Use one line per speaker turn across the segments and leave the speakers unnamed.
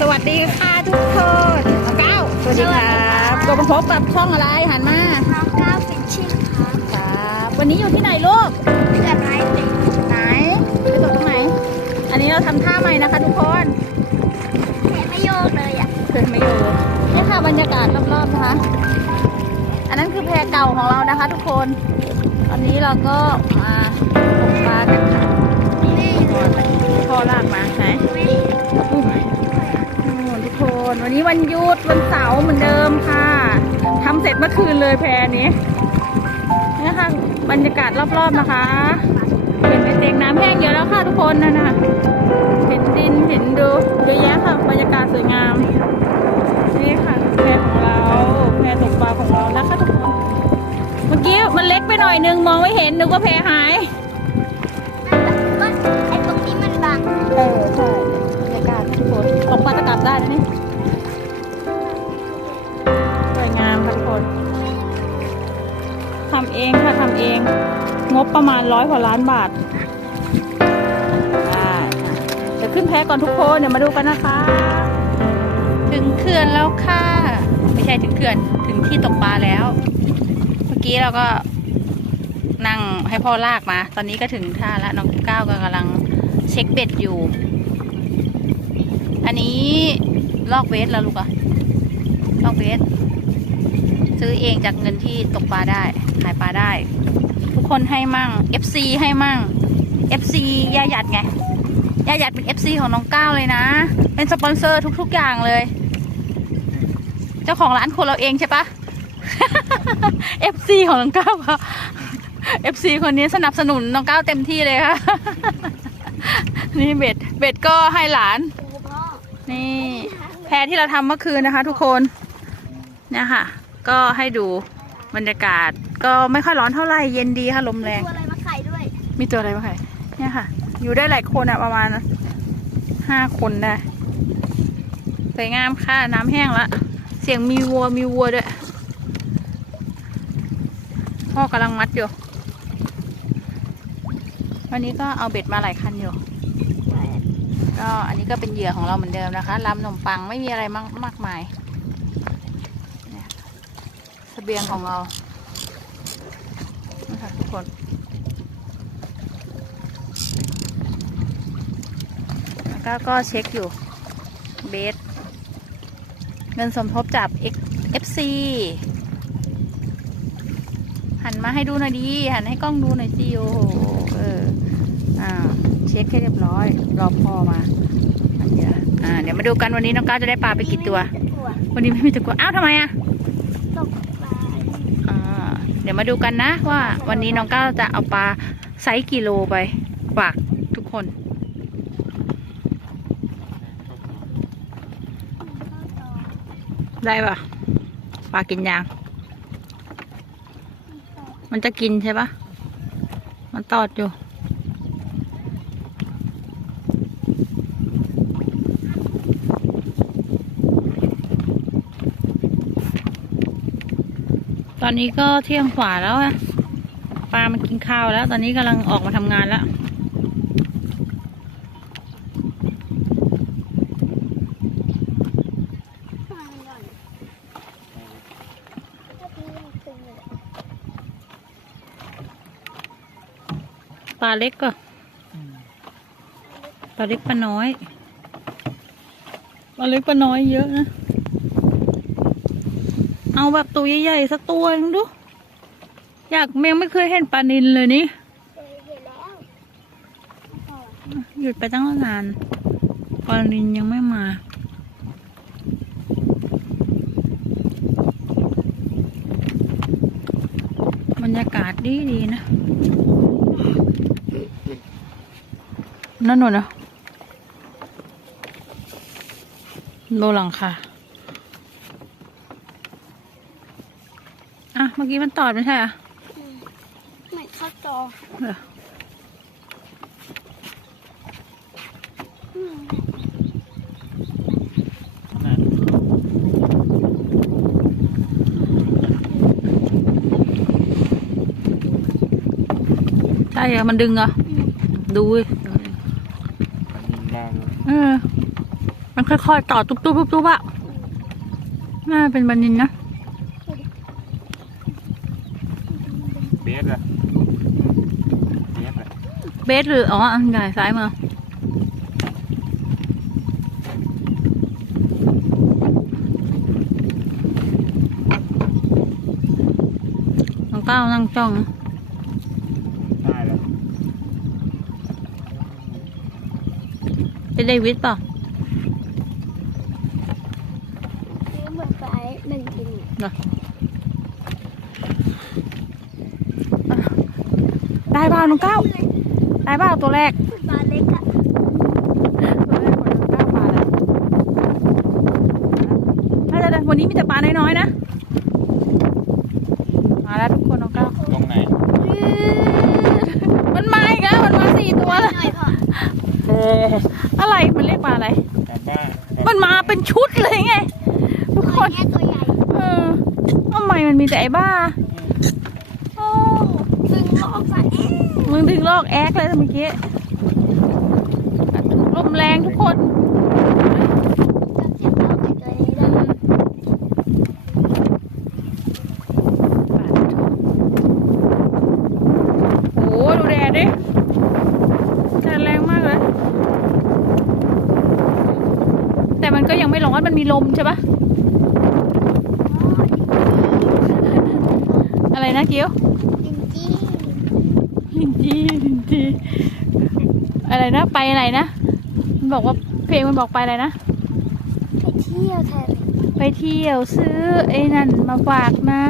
สวัสดีค่ะทุกคนน้องก้าวสวัสดีครับตัวมาพบกับช่องอะไรหันมา
น้องก้าวฟิชชิ่งครับ
ครับวันนี้อยู่ที่ไหนลูก
เกิดไรติด
ไหนไปตกตรงไหน อันนี้เราทำท่าใหม่นะคะทุกคน
แค่ไม่โยกเลยอะ
เพื่อนไม่อยู่นี่ค่ะบรรยากาศรอบๆนะคะ อันนั้นคือแพเก่าของเรานะคะ ทุกคน ตอนนี้เราก็มาตกปลากัน วันนี้วันหยุดวันเสาร์เหมือนเดิมค่ะทำเสร็จเมื่อคืนเลยแพรนี้นี่ค่ะบรรยากาศรอบๆนะคะ เห็นเป็นเตียงน้ำแห้งเยอะแล้วค่ะทุกคนนะนะคะเห็นดินเห็นดูเยอะแยะค่ะบรรยากาศสวยงาม นี่ค่ะแพรของเราแพรตกปลาของเรานะคะทุกคนเมื่อกี้มันเล็กไปหน่อยนึงมองไม่เห็นนึกว่าแพรหาย
ก็ไอ้ตรงนี้มันบัง
เออใช่บรรยากาศทุกคนตกปลาตะกลับได้นะนี่ ทำเองค่ะทำเอง งบประมาณร้อยกว่าล้านบาทได้ค่ะขึ้นแพก่อนทุกคนเดี๋ยวมาดูกันนะคะ ถึงเขื่อนแล้วค่ะ ไม่ใช่ถึงเขื่อนถึงที่ตกปลาแล้ว เมื่อกี้เราก็นั่งให้พ่อลากมา ตอนนี้ก็ถึงท่าล้วน้องก้าวก็กำลังเช็คเบ็ดอยู่ อันนี้ลอกเวสแล้วลูกอะลอกเวส ซื้อเองจากเงินที่ตกปลาได้ ขายปลาได้ ทุกคนให้มั่ง FC ให้มั่ง FC ย่าหยัดไงย่าหยัดเป็น FC ของน้องก้าวเลยนะ เป็นสปอนเซอร์ทุก ๆ อย่างเลย เจ้าของร้านคนเราเองใช่ปะ FC ของน้องก้าวค่ะ FC คนนี้สนับสนุนน้องก้าวเต็มที่เลยค่ะ นี่เบ็ด เบ็ดก็ให้หลาน นี่ แพรที่เราทำเมื่อคืนนะคะ ทุกคนเนี่ยค่ะ ก็ให้ดูบรรยากาศก็ไม่ค่อยร้อนเท่าไหร่เย็นดีค่ะลมแรง
ตัวอะไรมาไข่ด้วย
มีตัวอะไรบ้างคะเนี่ยค่ะ อยู่ได้หลายคนอะประมาณห้าคนได้สวยงามค่ะ น้ำแห้งละ เสียงมีวัวมีวัวด้วย พ่อกำลังมัดอยู่ วันนี้ก็เอาเบ็ดมาหลายคันอยู่ ก็อันนี้ก็เป็นเหยื่อของเราเหมือนเดิมนะคะลำขนมปังไม่มีอะไรมากมากมายเนี่ยเส บียงของเรานะคะทุกคนแล้วก็ก็เช็คอยู่ เบส เงินสมทบจาก X FC หันมาให้ดูหน่อยดี หันให้กล้องดูหน่อยสิโอ้โหเอออ่าเช็คให้เรียบร้อย รอพ่อมาอันเดียวอ่าเดี๋ยวมาดูกันวันนี้น้องก้าวจะได้ปลาไปกี่ตัว วันนี้ไม่มีตะกัวอ้าวทำไมอะ
ตกปลา
อ่าเดี๋ยวมาดูกันนะว่าวันนี้น้องก้าวจะเอาปลาไซส์กิโลไปฝากทุกคน ได้ปะปลากินยาง มันจะกินใช่ปะมันตอดอยู่ อนนี้ก็เที่ยงขวาแล้วอะปลามันกินข้าวแล้ว ตอนนี้กำลังออกมาทำงานแล้ว
ปลาเลย
ปลาเล็กก็ปลาเล็กปลาน้อยปลาเล็กปลาน้อยเยอะนะ เอาแบบตัวใหญ่ๆสักตัวนึงดู อยากแมงไม่เคยเห็นปลานินเลยนี่
เคยเห็นแล้ว
หยุดไปตั้งนานปลานินยังไม่มาบรรยากาศดีดีนะ นั่นหนูนะโลหลังค่ะ อะเมื่อกี้มันตอดไม่ใช่เหรอะ
อืมเหมือนข้าวตอก
เหรอ
อืม
ใช่เหรอมันดึงเหรอ
อืม
ดูเว้ย
มันแรงเลย
เออมมันค่อยๆต่อตุ๊บตุ๊บตุ๊บตุ๊บอะน่าเป็นบันนินนะ
บสอะเบสอะ
เบสหรือ อ๋ออันใหญ่ซ้ายมือน้องก้าวนั่งจ้อง
ได้แล้ว
เป็นเดวิดเปล่า
นี่เหมือนไปหนึ่งทีเนี่ย
ได้เปล่าน้องก้าวได้เปล่าตัวแรก
ปลาเล็กอะ
ตัวแรกคนละเก้าปลาแล้วน่าจะวันนี้มีแต่ปลาน้อยๆนะ มาแล้วทุกคนน้องก้าว
ตรงไหน
มันมาอีกแล้วมันมาสี่ตัวแล้ว
หน่อยพอ
โอ้
อะไรมันเรียกปลาอะไร
กลับบ้าน
มันมาเป็นชุดเลยไง ทุกคน
แค่ตัวใหญ่
เออทำไมมันมีแต่ไอ้บ้าโอ้
ซึ่งลอกใส่เอ๊ะ
มึงดึงลอกแอกเลยเมื่อกี้ลมแรงทุกคนโอ้โหแรงดิแรงแรงมากเลยแต่มันก็ยังไม่ร้อน มันมีลมใช่ปะอะไรนะเกียว
ลินจี้
ลินจีลินจีอะไรนะไปอะไรนะ มันบอกว่าเพลงมันบอกไปอะไรนะ
ไปเที่ยวแทน
ไปเที่ยวซื้อไอ้นั่นมาฝากนะ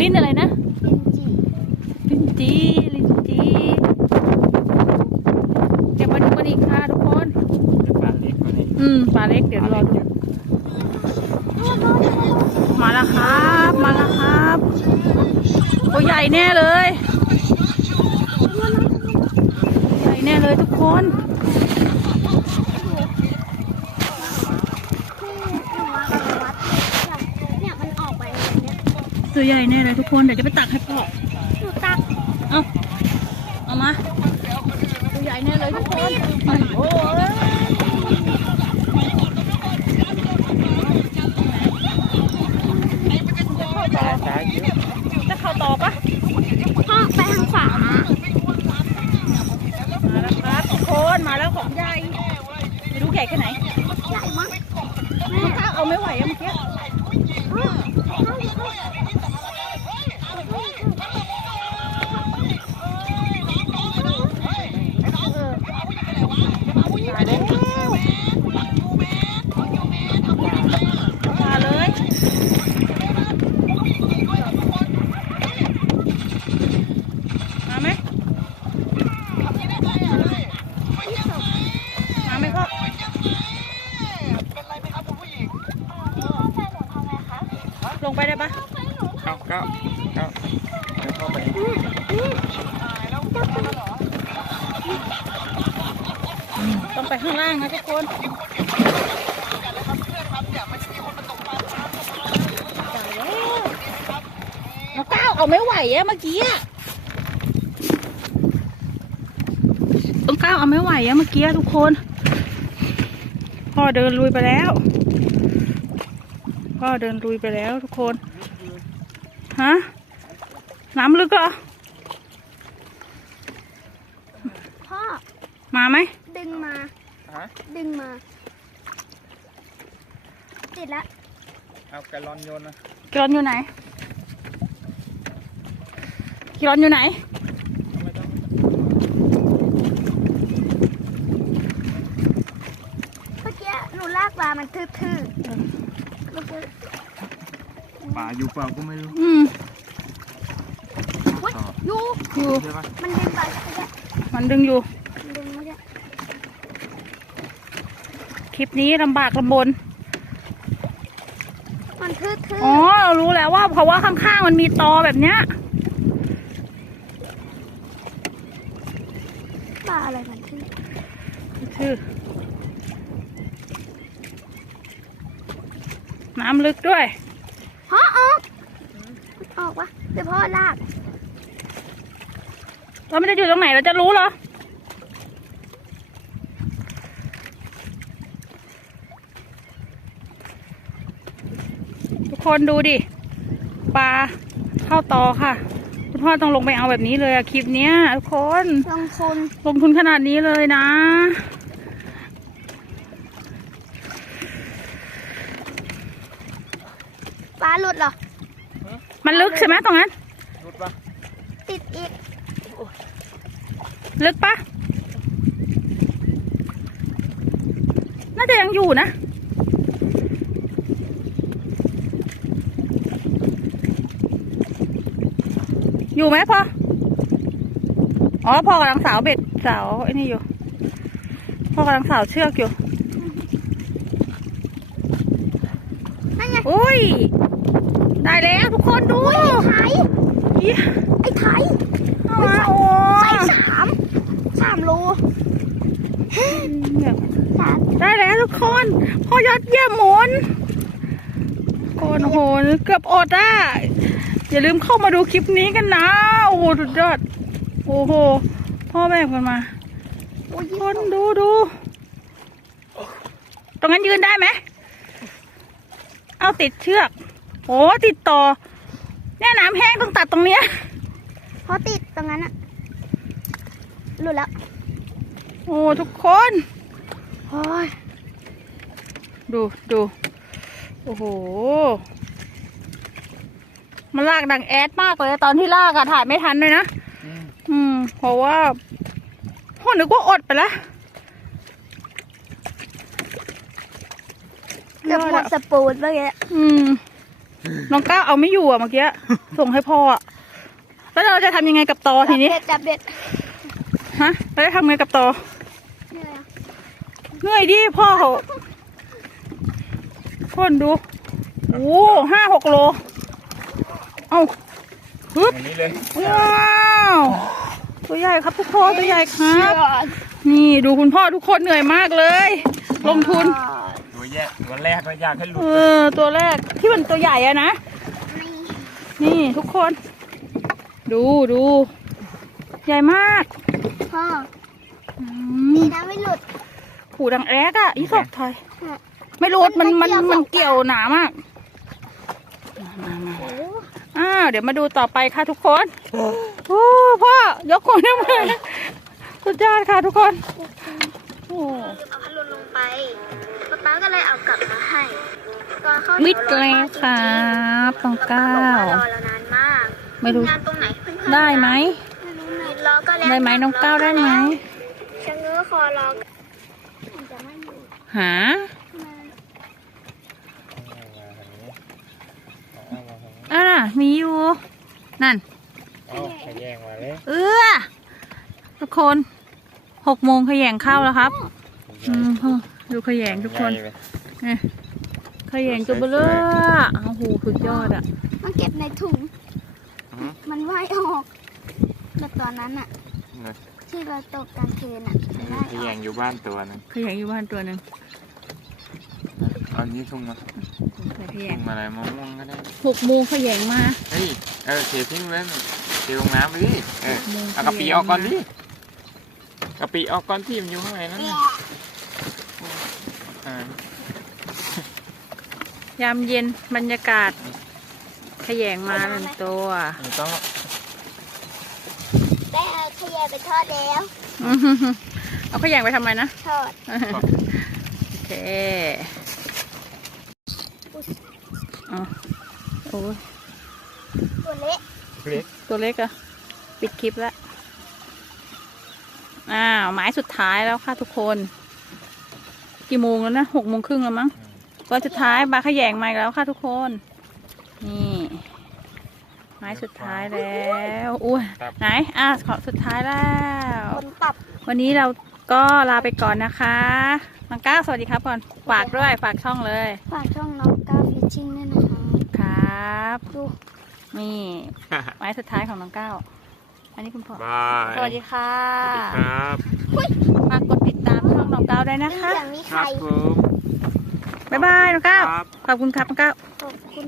ลิ้นอะไรนะ
ลินจี
ลินจีลินจีเดี๋ยวมาดูกันอีกค่ะทุกคน
ปลาเล็กกว่านี้
อืมปลาเล็กเดี๋ยวรอดูมาแล้วครับ มาแล้วครับ ตัวใหญ่แน่เลย ใหญ่แน่เลยทุกคน
เนี่ยมันออกไปแบบเนี้ย
ตัวใหญ่แน่เลยทุกคน เดี๋ยวจะไปตักให้พ่อ
หนูตัก
เอาเอามา ตัวใหญ่แน่เลยทุกคนโอ้ย
ปลาซ้ายเยอะ
จะเข้า ต่อปะ
พ่อไปทางขวา
มาแล้วครับทุกคนมาแล้วของใหญ่ไม่รู้ใหญ่แค่ไหน
ใหญ่มาก
ถ้าเอาไม่ไหวอะเมื่อกี้มาเลยมาเลยมาไหมมาไหมพ่อ ลงไปได้ปะ
เก้าเก้าเก้าเดี๋ยวเข้าไป
ต้องไปข้างล่างนะทุกคนเอาก้าวเอาไม่ไหวอะเมื่อกี้อะต้องก้าวเอาไม่ไหวอะเมื่อกี้อะทุกคน พ่อเดินลุยไปแล้ว พ่อเดินลุยไปแล้วทุกคน ฮะ น้ำลึกเหรอ
พ่อ
มาไหม
ดึงมา
ฮะ
ดึงมา ติดละ
เอาแกลลอนโยนนะ
กิรอนอยู่ไหนกิรอนอยู่ไหน
ไม่ต้อง
เมื่อกี้หนูลากปลามันทื่อๆเมื่อกี้
ปลาอยู่เปล่าก็ไม่รู้
อืม
อุ๊ยอยู
อยู่
ใช่ปะ
มันดึงไปเมื่อกี้
มันดึงอยู่
มันดึงเมื่อกี้
คลิปนี้ลำบากลำบน
มันทื่อ
อ๋อเรารู้แล้วว่าเพราะว่าข้างๆมันมีตอแบบเนี้ย
น้ำ
ลึกด้วย
พ่อออก ออกวะเดี๋ยวพ่อลาก
เราไม่ได้อยู่ตรงไหนเราจะรู้เหรอ ทุกคนดูดิ ปลาเข้าต่อค่ะ คุณพ่อต้องลงไปเอาแบบนี้เลยอะคลิปเนี้ยทุกคน
ลงทุน
ลงทุนขนาดนี้เลยนะ
ปลาหลุดเหรอ
มันลึกใช่ไหมตรงนั้น
รุดปะ
ติดอีก
ลึกปะน่าจะยังอยู่นะอยู่ไหมพ่อ อ๋อพ่อกำลังสาวเบ็ดสาวไอ้นี่อยู่ พ่อกำลังสาวเชือกอยู่
นั่นไง
อุ้ย ได้แล้วทุกคนดู
ไทย
อี
ไอ้ไทย
เอามาโอ้
ไซส์สามสามโล
เนี่ย
สาม
ได้แล้วทุกคนพ่อยอดเยี่ยมหมุนโอ้โหเกือบอดอะอย่าลืมเข้ามาดูคลิปนี้กันนะ โอ้โหสุดยอด โอ้โห พ่อแม่กันมา
โอ้ย
คนดูดูตรงนั้นยืนได้ไหม เอาติดเชือก โอ้ติดต่อเนี่ยน้ำแห้งต้องตัดตรงเนี้ย
เพราะติดตรงนั้นอะหลุดแล้ว
โอ้ทุกคนโอ้ยดูดูโอ้โห มันลากดังแอดมากเลยตอนที่ลากอะถ่ายไม่ทันเลยนะ
อืม
อืมเพราะว่าพ่อนึกว่าอดไปแล้ว
เกือบหมดสปูนเมื่อกี้
อืม น้องก้าวเอาไม่อยู่อะเมื่อกี้ส่งให้พ่ออะแล้วเราจะทำยังไงกับตอทีนี้
จับเบ็ดจับเบ็ด
ฮะเราจะทำไงกับตอ
นี่อะไรอะ
เหนื่อยดิพ่อเขาคนดูโอ้ห้าหกโลเอาฮึบ
อย่างนี้เลย
ว้าวตัวใหญ่ครับทุกคนตัวใหญ่ครับ นี่ดูคุณพ่อทุกคนเหนื่อยมากเลย ลงทุน
ตัว แยกตัวแรกก็อยากให้หลุ
เอ
ด
อตัวแรกที่มันตัวใหญ่อะนะ
นี่
นี่ทุกคน ดูดูใหญ่มาก
พ่อ
อื
ดี
ม
นะไม่หลุด
ผูดังแอ๊กอะอีศพไทย
ฮะ
ไม่รู้มันมัน
มั
มัน
นเกี่
เกี่ย
ยวว
หนามากมามา
โอ้
อ้าวเดี๋ยวมาดูต่อไปค่ะทุกคนโอ้พ่อยกคนขึ้นมาสุดยอดค่ะทุกคนโอ้
เอาพัดลมลงไป ป๊าป๊าก็เลยเอากลับมาให้ตอนเข้า
มิดแล้วครับน้องก้า
บอก
ว
ว่ารอเรานานมาก
ไม่รู้
งานตรงไหนเพื่อนๆ
ได้ไหม
ไม่รู้ไหนรอก็แล้ว
ได้ไหมน้องก้าวได้ไหม
ชะเง้อคอรอมันจะไม่อยู่
หา อ่า มีอยู่ นั่น
เอาขยงมาเลย
เออทุกคนหกโมงขยงเข้าแล้วครับ อืมพ่อ ดูขยงทุกคน
ใหญ่ไหม
เนี่ยขยงตัวเบลอโอ้โหสุดยอดอะ
มันเก็บในถุง
อืม
มันว่ายออกแต่ตอนนั้นอะ
เนี่ย
ที่เราตกกลางคืนอะมันว่าย
ข
อยอก
งอยู่บ้านตัวหนึง
ขยงอยู่บ้านตัวหนึ่ง
เอานี้ทุ่งมา
ใส่ขย
ทุ่
ง
งอะไรมะม่วงก็ได้
หกโมงขยงมา
เฮ้ย เออเททิ้งไว้หน่อยเทลงน้ำไปดิ เออ
หกโมง
เอากะปิออกก่อนดิกะปิออกก่อนที่มันอยู่ข้างในนั่นน่ะอ่ายา
มเย็นบรรยากาศ ขยงมาหนึ่งตัว
มันต้อง
ได้เอาขยะไปทอดแล้ว
อื้อหือหือเอาขยงไปทำไมนะ
ทอด
โอเคเอาโอ้ย
ตัวเละ
เล็ก
ตัวเล็กอะปิดคลิปแล้วอ้าว หมายสุดท้ายแล้วค่ะทุกคน กี่โมงแล้วนะหกโมงครึ่งแล้วมั้ง ตัวสุดท้ายบาขยงมาอีกแล้วค่ะทุกคน นี่ ไม้สุดท้ายแล้วอุ้ยไหนอะขอสุดท้ายแล้ว
คนตับ
วันนี้เราก็ลาไปก่อนนะคะน้องก้าวสวัสดีครับก่อนฝากด้วยฝากช่องเลย
ฝากช่องน้องก้าวฟิชชิ่งด้วยนะคะ
ครับ
ดู
นี่ไม้สุดท้ายของน้องก้าวอันนี้คุณพ่อ
บาย
สวัสดีค่ะ
สวัสดีครับ
ฝากกดติดตามช่องน้องก้าวด้วยนะคะ
อย่างนี้
ค
ใคร
รับผม
บ๊ายบายน้องก้าว
ครับ
ขอบคุณครับน้องก้าว
ขอบคุณ